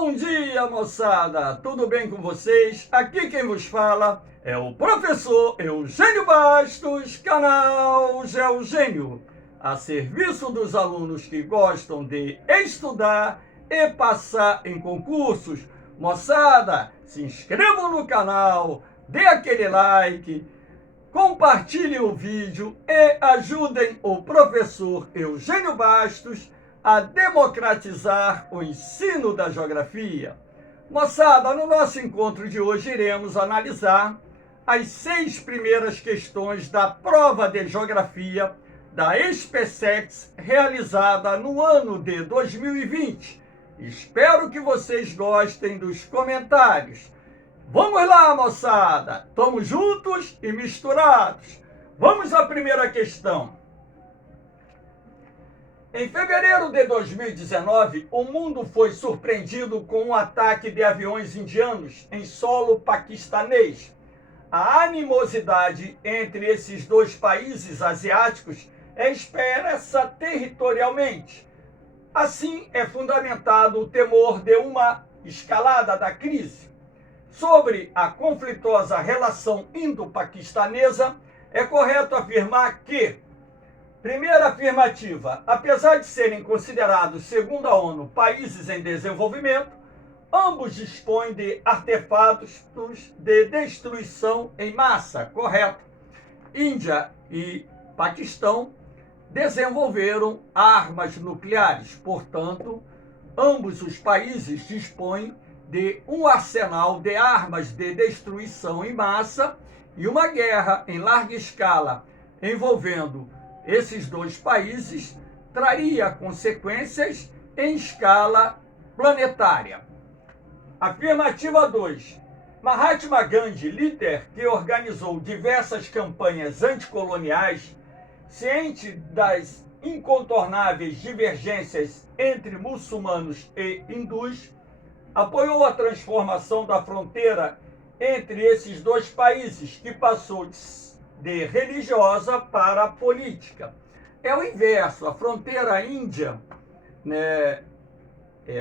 Bom dia, moçada! Tudo bem com vocês? Aqui quem vos fala é o professor Eugênio Bastos, canal Geogênio, a serviço dos alunos que gostam de estudar e passar em concursos. Moçada, se inscrevam no canal, dê aquele like, compartilhem o vídeo e ajudem o professor Eugênio Bastos a democratizar o ensino da geografia. Moçada, no nosso encontro de hoje iremos analisar as 6 primeiras questões da prova de geografia da SpaceX realizada no ano de 2020. Espero que vocês gostem dos comentários. Vamos lá, moçada! Estamos juntos e misturados. Vamos à primeira questão. Em fevereiro de 2019, o mundo foi surpreendido com um ataque de aviões indianos em solo paquistanês. A animosidade entre esses dois países asiáticos é expressa territorialmente. Assim, é fundamentado o temor de uma escalada da crise. Sobre a conflituosa relação indo-paquistanesa, é correto afirmar que: primeira afirmativa, apesar de serem considerados, segundo a ONU, países em desenvolvimento, ambos dispõem de artefatos de destruição em massa, correto? Índia e Paquistão desenvolveram armas nucleares, portanto, ambos os países dispõem de um arsenal de armas de destruição em massa, e uma guerra em larga escala envolvendo esses dois países traria consequências em escala planetária. Afirmativa 2. Mahatma Gandhi, líder que organizou diversas campanhas anticoloniais, ciente das incontornáveis divergências entre muçulmanos e hindus, apoiou a transformação da fronteira entre esses dois países, que passou de religiosa para política. É o inverso. A fronteira índia,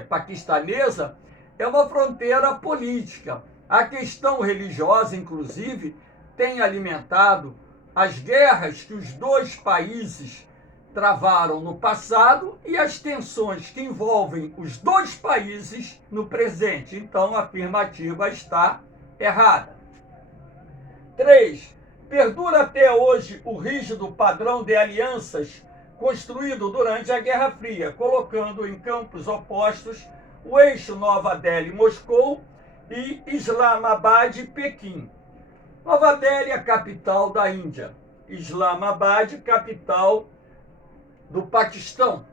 paquistanesa, é uma fronteira política. A questão religiosa, inclusive, tem alimentado as guerras que os dois países travaram no passado e as tensões que envolvem os dois países no presente. Então, a afirmativa está errada. 3. Perdura até hoje o rígido padrão de alianças construído durante a Guerra Fria, colocando em campos opostos o eixo Nova Delhi-Moscou e Islamabad-Pequim. Nova Delhi, a capital da Índia. Islamabad, capital do Paquistão.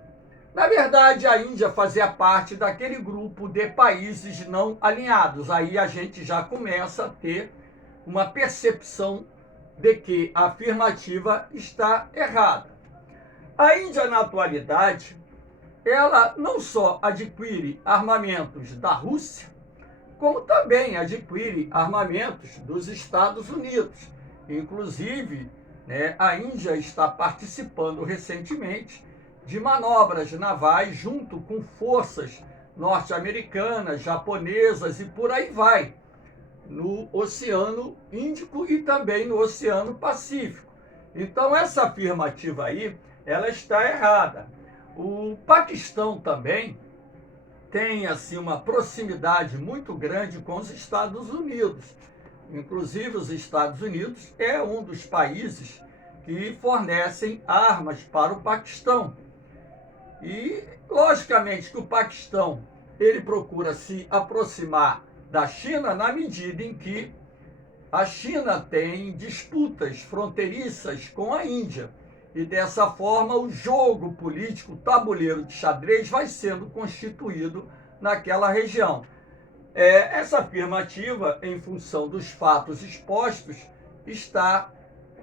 Na verdade, a Índia fazia parte daquele grupo de países não alinhados. Aí a gente já começa a ter uma percepção de que a afirmativa está errada. A Índia, na atualidade, ela não só adquire armamentos da Rússia, como também adquire armamentos dos Estados Unidos. Inclusive, a Índia está participando recentemente de manobras navais junto com forças norte-americanas, japonesas e por aí vai, no Oceano Índico e também no Oceano Pacífico. Então, essa afirmativa aí, ela está errada. O Paquistão também tem assim uma proximidade muito grande com os Estados Unidos. Inclusive, os Estados Unidos é um dos países que fornecem armas para o Paquistão. E, logicamente, que o Paquistão ele procura se aproximar da China na medida em que a China tem disputas fronteiriças com a Índia. E dessa forma o jogo político, o tabuleiro de xadrez vai sendo constituído naquela região. Essa afirmativa, em função dos fatos expostos, está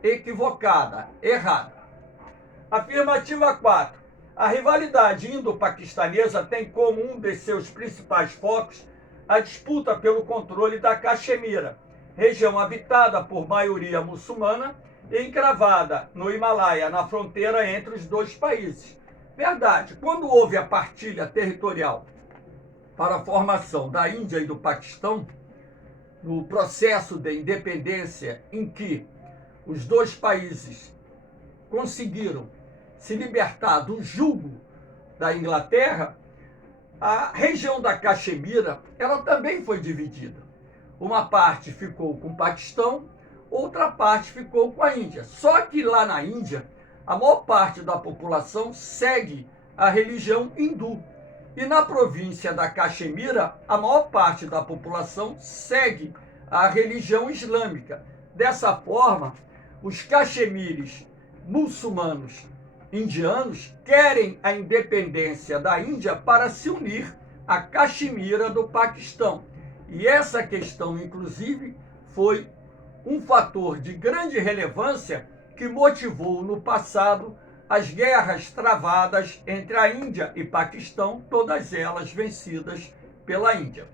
equivocada, errada. Afirmativa 4. A rivalidade indo-paquistanesa tem como um de seus principais focos a disputa pelo controle da Caxemira, região habitada por maioria muçulmana e encravada no Himalaia, na fronteira entre os dois países. Verdade, quando houve a partilha territorial para a formação da Índia e do Paquistão, no processo de independência em que os dois países conseguiram se libertar do jugo da Inglaterra, a região da Caxemira, ela também foi dividida. Uma parte ficou com o Paquistão, outra parte ficou com a Índia. Só que lá na Índia, a maior parte da população segue a religião hindu. E na província da Caxemira, a maior parte da população segue a religião islâmica. Dessa forma, os caxemires muçulmanos indianos querem a independência da Índia para se unir à Caxemira do Paquistão. E essa questão, inclusive, foi um fator de grande relevância que motivou no passado as guerras travadas entre a Índia e Paquistão, todas elas vencidas pela Índia.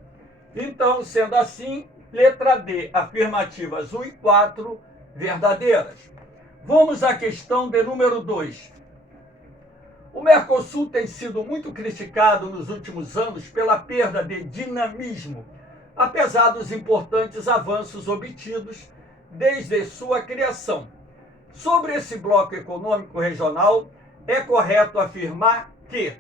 Então, sendo assim, letra D, afirmativas 1 e 4, verdadeiras. Vamos à questão de número 2. O Mercosul tem sido muito criticado nos últimos anos pela perda de dinamismo, apesar dos importantes avanços obtidos desde sua criação. Sobre esse bloco econômico regional, é correto afirmar que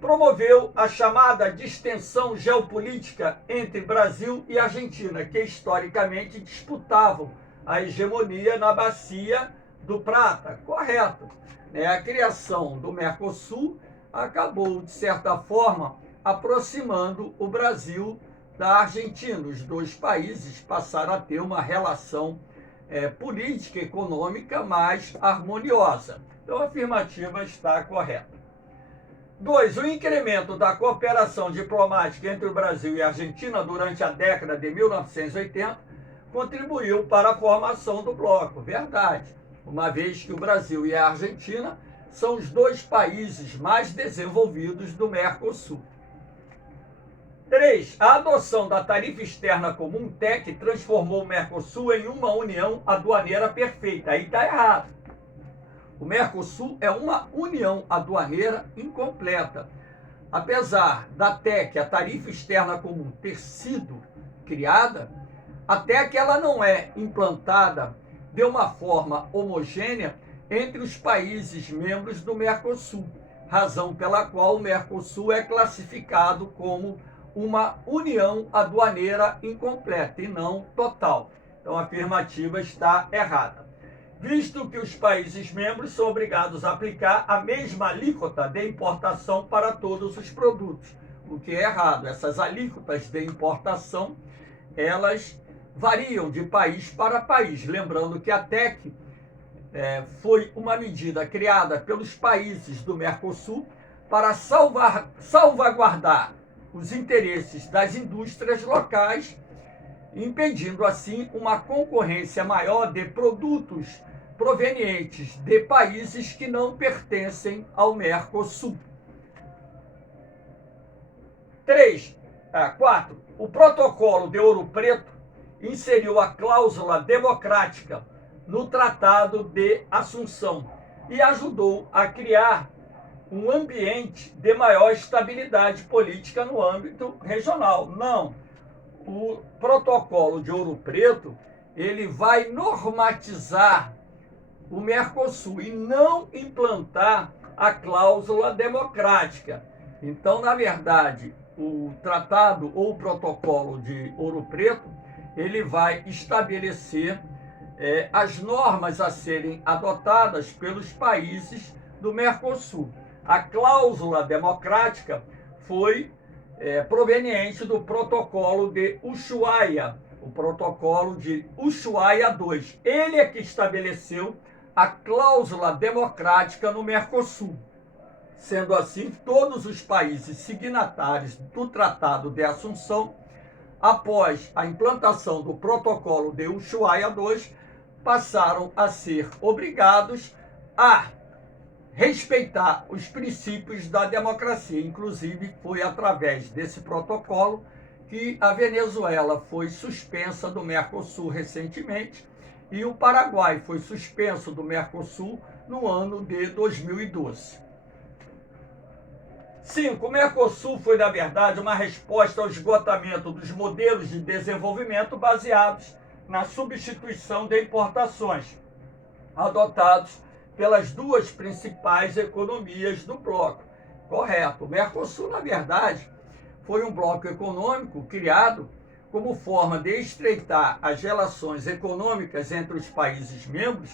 promoveu a chamada distensão geopolítica entre Brasil e Argentina, que historicamente disputavam a hegemonia na bacia do Prata. Correto. A criação do Mercosul acabou, de certa forma, aproximando o Brasil da Argentina. Os dois países passaram a ter uma relação política e econômica mais harmoniosa. Então, a afirmativa está correta. 2. O incremento da cooperação diplomática entre o Brasil e a Argentina durante a década de 1980 contribuiu para a formação do bloco. Verdade, uma vez que o Brasil e a Argentina são os dois países mais desenvolvidos do Mercosul. 3. A adoção da tarifa externa comum, TEC, transformou o Mercosul em uma união aduaneira perfeita. Aí está errado. O Mercosul é uma união aduaneira incompleta. Apesar da TEC, a tarifa externa comum, ter sido criada, até que ela não é implantada de uma forma homogênea entre os países membros do Mercosul, razão pela qual o Mercosul é classificado como uma união aduaneira incompleta e não total. Então a afirmativa está errada. Visto que os países membros são obrigados a aplicar a mesma alíquota de importação para todos os produtos, o que é errado. Essas alíquotas de importação, elas variam de país para país. Lembrando que a TEC foi uma medida criada pelos países do Mercosul para salvaguardar os interesses das indústrias locais, impedindo assim uma concorrência maior de produtos provenientes de países que não pertencem ao Mercosul. 4. O protocolo de Ouro Preto inseriu a cláusula democrática no Tratado de Assunção e ajudou a criar um ambiente de maior estabilidade política no âmbito regional. Não, o protocolo de Ouro Preto, ele vai normatizar o Mercosul e não implantar a cláusula democrática. Então, na verdade, o tratado ou o protocolo de Ouro Preto, ele vai estabelecer as normas a serem adotadas pelos países do Mercosul. A cláusula democrática foi proveniente do protocolo de Ushuaia, o protocolo de Ushuaia II. Ele é que estabeleceu a cláusula democrática no Mercosul. Sendo assim, todos os países signatários do Tratado de Assunção, após a implantação do protocolo de Ushuaia II, passaram a ser obrigados a respeitar os princípios da democracia. Inclusive, foi através desse protocolo que a Venezuela foi suspensa do Mercosul recentemente e o Paraguai foi suspenso do Mercosul no ano de 2012. 5. O Mercosul foi, na verdade, uma resposta ao esgotamento dos modelos de desenvolvimento baseados na substituição de importações, adotados pelas duas principais economias do bloco. Correto. O Mercosul, na verdade, foi um bloco econômico criado como forma de estreitar as relações econômicas entre os países membros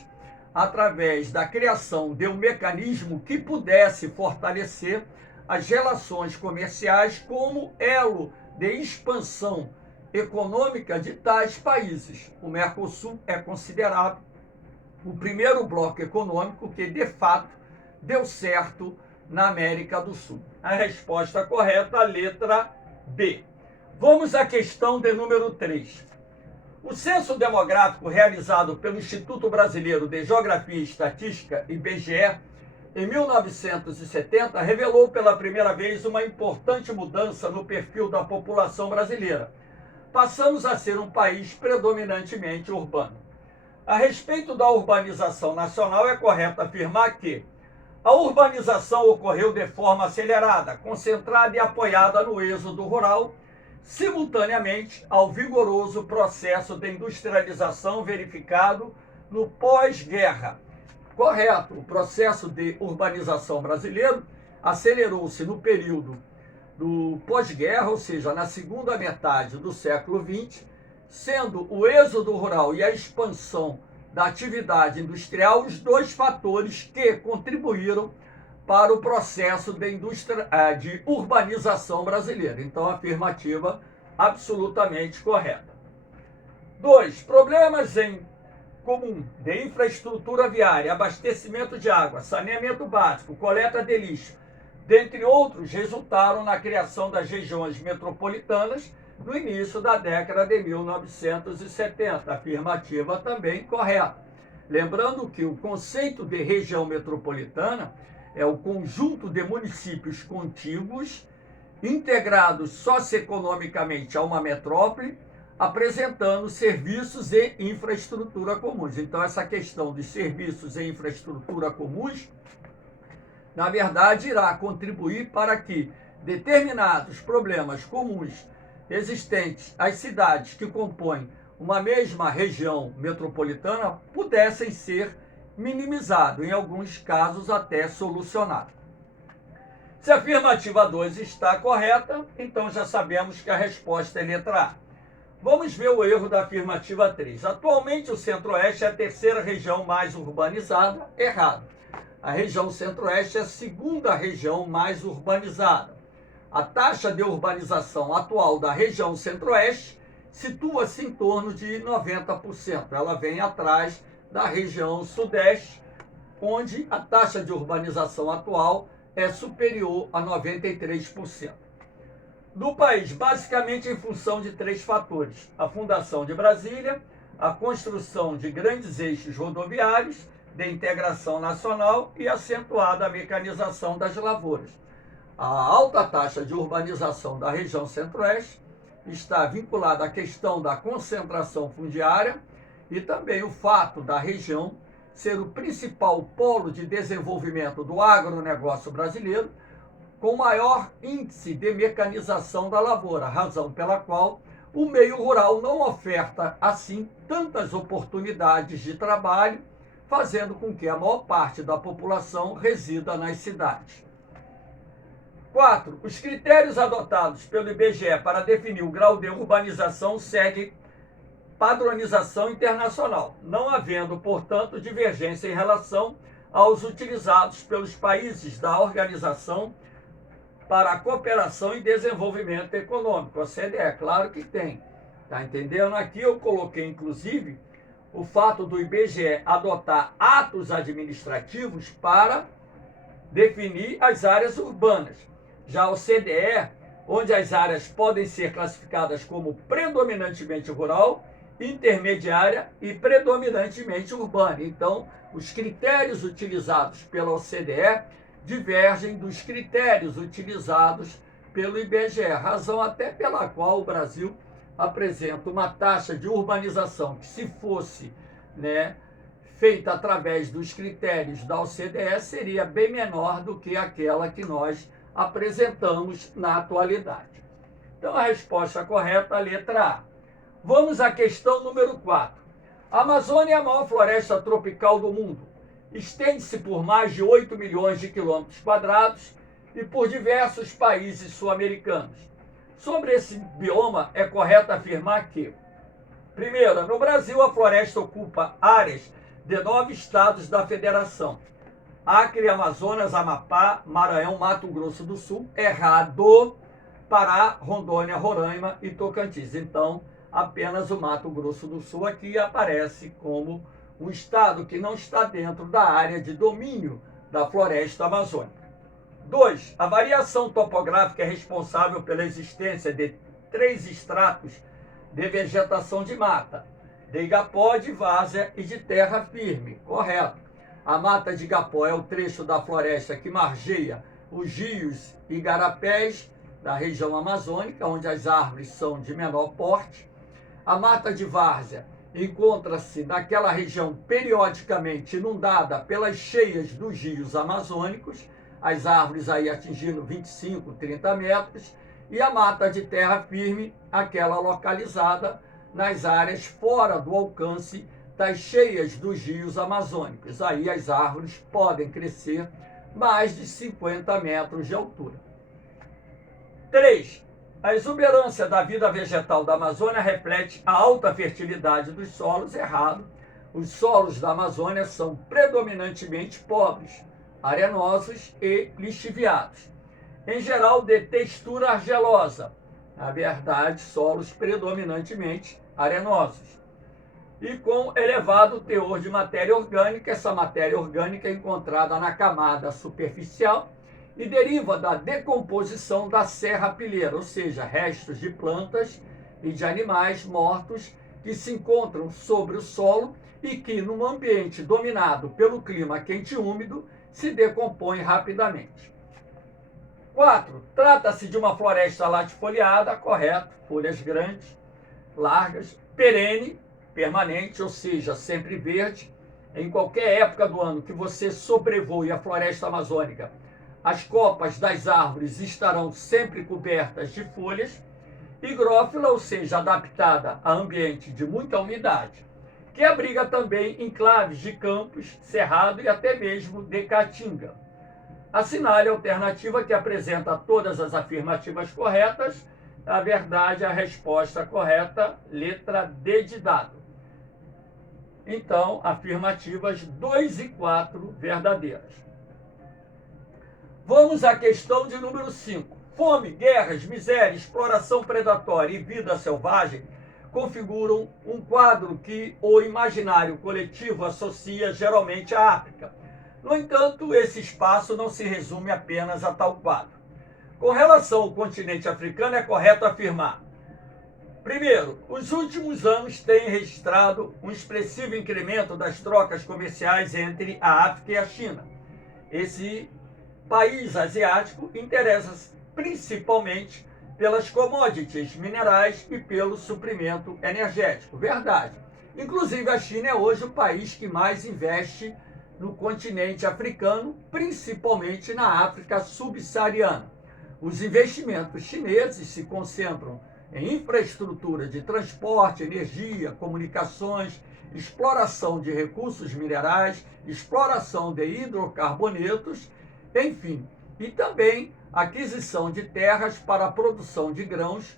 através da criação de um mecanismo que pudesse fortalecer as relações comerciais como elo de expansão econômica de tais países. O Mercosul é considerado o primeiro bloco econômico que, de fato, deu certo na América do Sul. A resposta correta, a letra B. Vamos à questão de número 3. O censo demográfico realizado pelo Instituto Brasileiro de Geografia e Estatística, IBGE, em 1970, revelou pela primeira vez uma importante mudança no perfil da população brasileira. Passamos a ser um país predominantemente urbano. A respeito da urbanização nacional, é correto afirmar que a urbanização ocorreu de forma acelerada, concentrada e apoiada no êxodo rural, simultaneamente ao vigoroso processo de industrialização verificado no pós-guerra. Correto, o processo de urbanização brasileiro acelerou-se no período do pós-guerra, ou seja, na segunda metade do século XX, sendo o êxodo rural e a expansão da atividade industrial os dois fatores que contribuíram para o processo de urbanização brasileira. Então, afirmativa absolutamente correta. 2. Problemas em comum de infraestrutura viária, abastecimento de água, saneamento básico, coleta de lixo, dentre outros, resultaram na criação das regiões metropolitanas no início da década de 1970. Afirmativa também correta. Lembrando que o conceito de região metropolitana é o conjunto de municípios contíguos, integrados socioeconomicamente a uma metrópole, apresentando serviços e infraestrutura comuns. Então, essa questão de serviços e infraestrutura comuns, na verdade, irá contribuir para que determinados problemas comuns existentes às cidades que compõem uma mesma região metropolitana pudessem ser minimizados, em alguns casos até solucionados. Se a afirmativa 2 está correta, então já sabemos que a resposta é letra A. Vamos ver o erro da afirmativa 3. Atualmente o Centro-Oeste é a terceira região mais urbanizada. Errado. A região Centro-Oeste é a segunda região mais urbanizada. A taxa de urbanização atual da região Centro-Oeste situa-se em torno de 90%. Ela vem atrás da região Sudeste, onde a taxa de urbanização atual é superior a 93%. Do país, basicamente em função de 3 fatores: a fundação de Brasília, a construção de grandes eixos rodoviários de integração nacional e acentuada mecanização das lavouras. A alta taxa de urbanização da região Centro-Oeste está vinculada à questão da concentração fundiária e também o fato da região ser o principal polo de desenvolvimento do agronegócio brasileiro, com maior índice de mecanização da lavoura, razão pela qual o meio rural não oferta, assim, tantas oportunidades de trabalho, fazendo com que a maior parte da população resida nas cidades. 4. Os critérios adotados pelo IBGE para definir o grau de urbanização seguem padronização internacional, não havendo, portanto, divergência em relação aos utilizados pelos países da Organização para a Cooperação e Desenvolvimento Econômico, a OCDE. Claro que tem. Tá entendendo? Aqui eu coloquei, inclusive, o fato do IBGE adotar atos administrativos para definir as áreas urbanas. Já a OCDE, onde as áreas podem ser classificadas como predominantemente rural, intermediária e predominantemente urbana. Então, os critérios utilizados pela OCDE divergem dos critérios utilizados pelo IBGE, razão até pela qual o Brasil apresenta uma taxa de urbanização que, se fosse feita através dos critérios da OCDE, seria bem menor do que aquela que nós apresentamos na atualidade. Então, a resposta correta é a letra A. Vamos à questão número 4. A Amazônia é a maior floresta tropical do mundo. Estende-se por mais de 8 milhões de quilômetros quadrados e por diversos países sul-americanos. Sobre esse bioma, é correto afirmar que, primeiro, no Brasil, a floresta ocupa áreas de 9 estados da federação: Acre, Amazonas, Amapá, Maranhão, Mato Grosso do Sul. Errado. Pará, Rondônia, Roraima e Tocantins. Então, apenas o Mato Grosso do Sul aqui aparece como um estado que não está dentro da área de domínio da floresta amazônica. 2. A variação topográfica é responsável pela existência de 3 estratos de vegetação de mata: de igapó, de várzea e de terra firme. Correto. A mata de igapó é o trecho da floresta que margeia os rios e igarapés da região amazônica, onde as árvores são de menor porte. A mata de várzea encontra-se naquela região periodicamente inundada pelas cheias dos rios amazônicos, as árvores aí atingindo 25, 30 metros, e a mata de terra firme, aquela localizada nas áreas fora do alcance das cheias dos rios amazônicos. Aí as árvores podem crescer mais de 50 metros de altura. 3. A exuberância da vida vegetal da Amazônia reflete a alta fertilidade dos solos. Errado. Os solos da Amazônia são predominantemente pobres, arenosos e lixiviados, em geral de textura argilosa. Na verdade, solos predominantemente arenosos e com elevado teor de matéria orgânica. Essa matéria orgânica é encontrada na camada superficial e deriva da decomposição da serrapilheira, ou seja, restos de plantas e de animais mortos que se encontram sobre o solo e que, num ambiente dominado pelo clima quente e úmido, se decompõem rapidamente. 4. Trata-se de uma floresta latifoliada. Correto. Folhas grandes, largas, perene, permanente, ou seja, sempre verde. Em qualquer época do ano que você sobrevoe a floresta amazônica, as copas das árvores estarão sempre cobertas de folhas. Higrófila, ou seja, adaptada a ambiente de muita umidade, que abriga também enclaves de campos, cerrado e até mesmo de caatinga. Assinale a alternativa que apresenta todas as afirmativas corretas. Na verdade, a resposta correta, letra D de dado. Então, afirmativas 2 e 4 verdadeiras. Vamos à questão de número 5. Fome, guerras, miséria, exploração predatória e vida selvagem configuram um quadro que o imaginário coletivo associa geralmente à África. No entanto, esse espaço não se resume apenas a tal quadro. Com relação ao continente africano, é correto afirmar: primeiro, os últimos anos têm registrado um expressivo incremento das trocas comerciais entre a África e a China. Esse país asiático interessa-se principalmente pelas commodities minerais e pelo suprimento energético. Verdade. Inclusive, a China é hoje o país que mais investe no continente africano, principalmente na África subsaariana. Os investimentos chineses se concentram em infraestrutura de transporte, energia, comunicações, exploração de recursos minerais, exploração de hidrocarbonetos, enfim, e também aquisição de terras para a produção de grãos,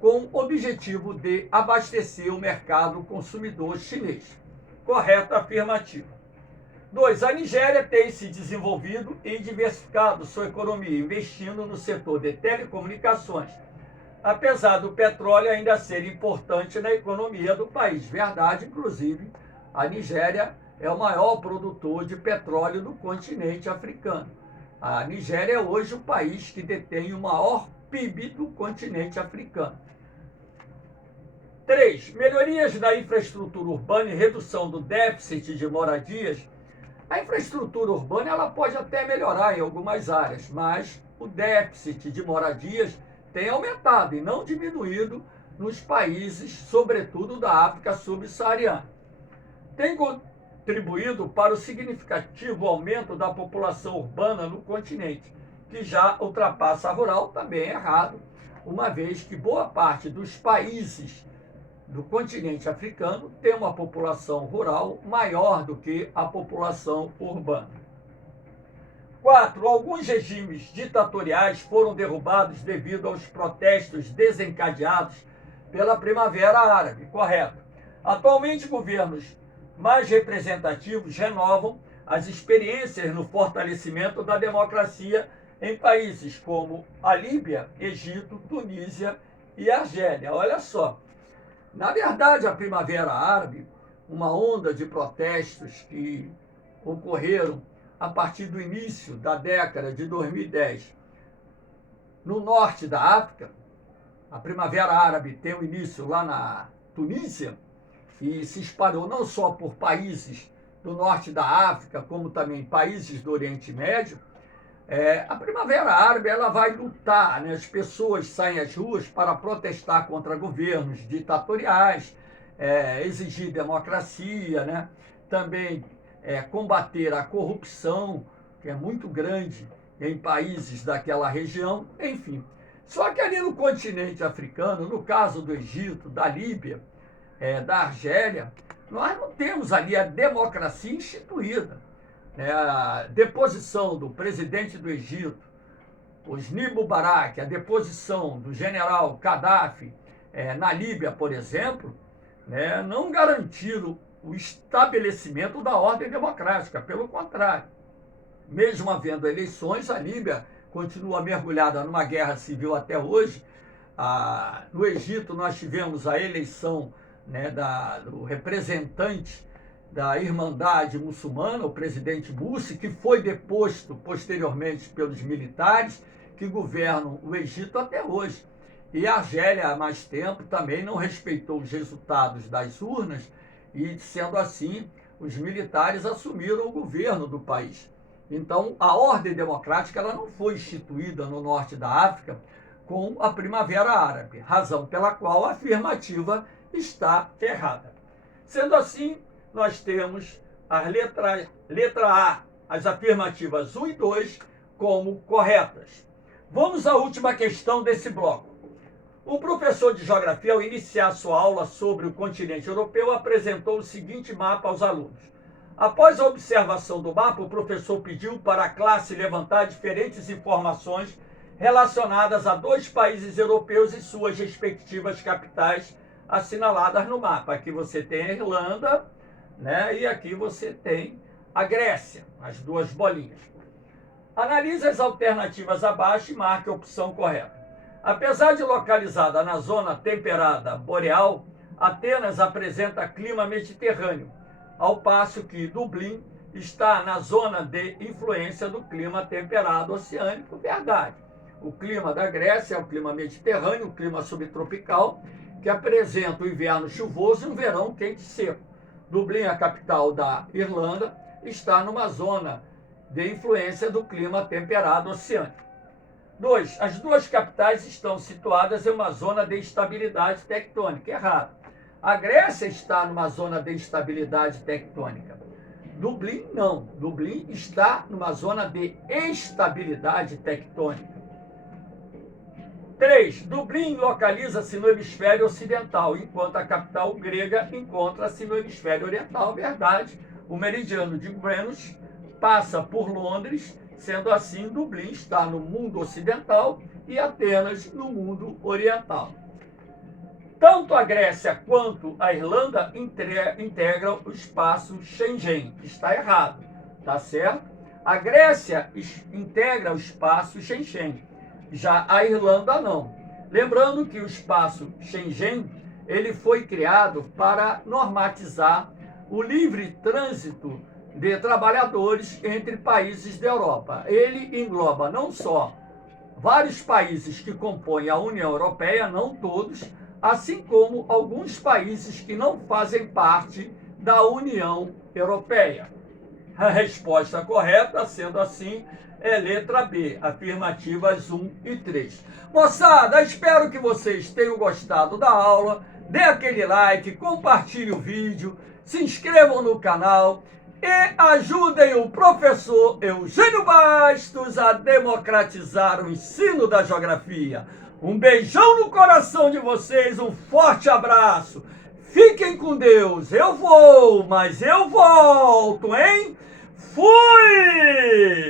com o objetivo de abastecer o mercado consumidor chinês. Correto, afirmativo. 2. A Nigéria tem se desenvolvido e diversificado sua economia, investindo no setor de telecomunicações, apesar do petróleo ainda ser importante na economia do país. Verdade, inclusive, a Nigéria é o maior produtor de petróleo do continente africano. A Nigéria é hoje o país que detém o maior PIB do continente africano. 3. Melhorias da infraestrutura urbana e redução do déficit de moradias. A infraestrutura urbana ela pode até melhorar em algumas áreas, mas o déficit de moradias tem aumentado e não diminuído nos países, sobretudo da África subsaariana. Tem contribuído para o significativo aumento da população urbana no continente, que já ultrapassa a rural, também é errado, uma vez que boa parte dos países do continente africano tem uma população rural maior do que a população urbana. 4. Alguns regimes ditatoriais foram derrubados devido aos protestos desencadeados pela Primavera Árabe. Correto. Atualmente, governos mais representativos renovam as experiências no fortalecimento da democracia em países como a Líbia, Egito, Tunísia e Argélia. Olha só. Na verdade, a Primavera Árabe, uma onda de protestos que ocorreram a partir do início da década de 2010 no norte da África, a Primavera Árabe tem o início lá na Tunísia e se espalhou não só por países do norte da África, como também países do Oriente Médio. A Primavera Árabe ela vai lutar, né? As pessoas saem às ruas para protestar contra governos ditatoriais, exigir democracia, né? Também combater a corrupção, que é muito grande em países daquela região, enfim. Só que ali no continente africano, no caso do Egito, da Líbia, da Argélia, nós não temos ali a democracia instituída. A deposição do presidente do Egito, Hosni Mubarak, a deposição do general Gaddafi na Líbia, por exemplo, não garantiram o estabelecimento da ordem democrática. Pelo contrário, mesmo havendo eleições, a Líbia continua mergulhada numa guerra civil até hoje. No Egito, nós tivemos a eleição do representante da Irmandade Muçulmana, o presidente Morsi, que foi deposto posteriormente pelos militares que governam o Egito até hoje. E a Argélia, há mais tempo, também não respeitou os resultados das urnas e, sendo assim, os militares assumiram o governo do país. Então, a ordem democrática ela não foi instituída no norte da África com a Primavera Árabe, razão pela qual a afirmativa está errada. Sendo assim, nós temos a letra A, as afirmativas 1 e 2, como corretas. Vamos à última questão desse bloco. O professor de geografia, ao iniciar sua aula sobre o continente europeu, apresentou o seguinte mapa aos alunos. Após a observação do mapa, o professor pediu para a classe levantar diferentes informações relacionadas a 2 países europeus e suas respectivas capitais assinaladas no mapa. Aqui você tem a Irlanda, e aqui você tem a Grécia, as 2 bolinhas. Analise as alternativas abaixo e marque a opção correta. Apesar de localizada na zona temperada boreal, Atenas apresenta clima mediterrâneo, ao passo que Dublin está na zona de influência do clima temperado oceânico. Verdade. O clima da Grécia é o clima mediterrâneo, o clima subtropical, que apresenta o inverno chuvoso e um verão quente e seco. Dublin, a capital da Irlanda, está numa zona de influência do clima temperado oceânico. 2. As 2 capitais estão situadas em uma zona de instabilidade tectônica. Errado. A Grécia está numa zona de instabilidade tectônica. Dublin não. Dublin está numa zona de estabilidade tectônica. 3. Dublin localiza-se no hemisfério ocidental, enquanto a capital grega encontra-se no hemisfério oriental. Verdade. O meridiano de Greenwich passa por Londres, sendo assim, Dublin está no mundo ocidental e Atenas no mundo oriental. Tanto a Grécia quanto a Irlanda integram o espaço Schengen. Está errado, tá certo? A Grécia integra o espaço Schengen, já a Irlanda não. Lembrando que o espaço Schengen ele foi criado para normatizar o livre trânsito de trabalhadores entre países da Europa. Ele engloba não só vários países que compõem a União Europeia, não todos, assim como alguns países que não fazem parte da União Europeia. A resposta correta, sendo assim, é letra B, afirmativas 1 e 3. Moçada, espero que vocês tenham gostado da aula. Dê aquele like, compartilhe o vídeo, se inscrevam no canal e ajudem o professor Eugênio Bastos a democratizar o ensino da geografia. Um beijão no coração de vocês, um forte abraço. Fiquem com Deus. Eu vou, mas eu volto, hein? Fui!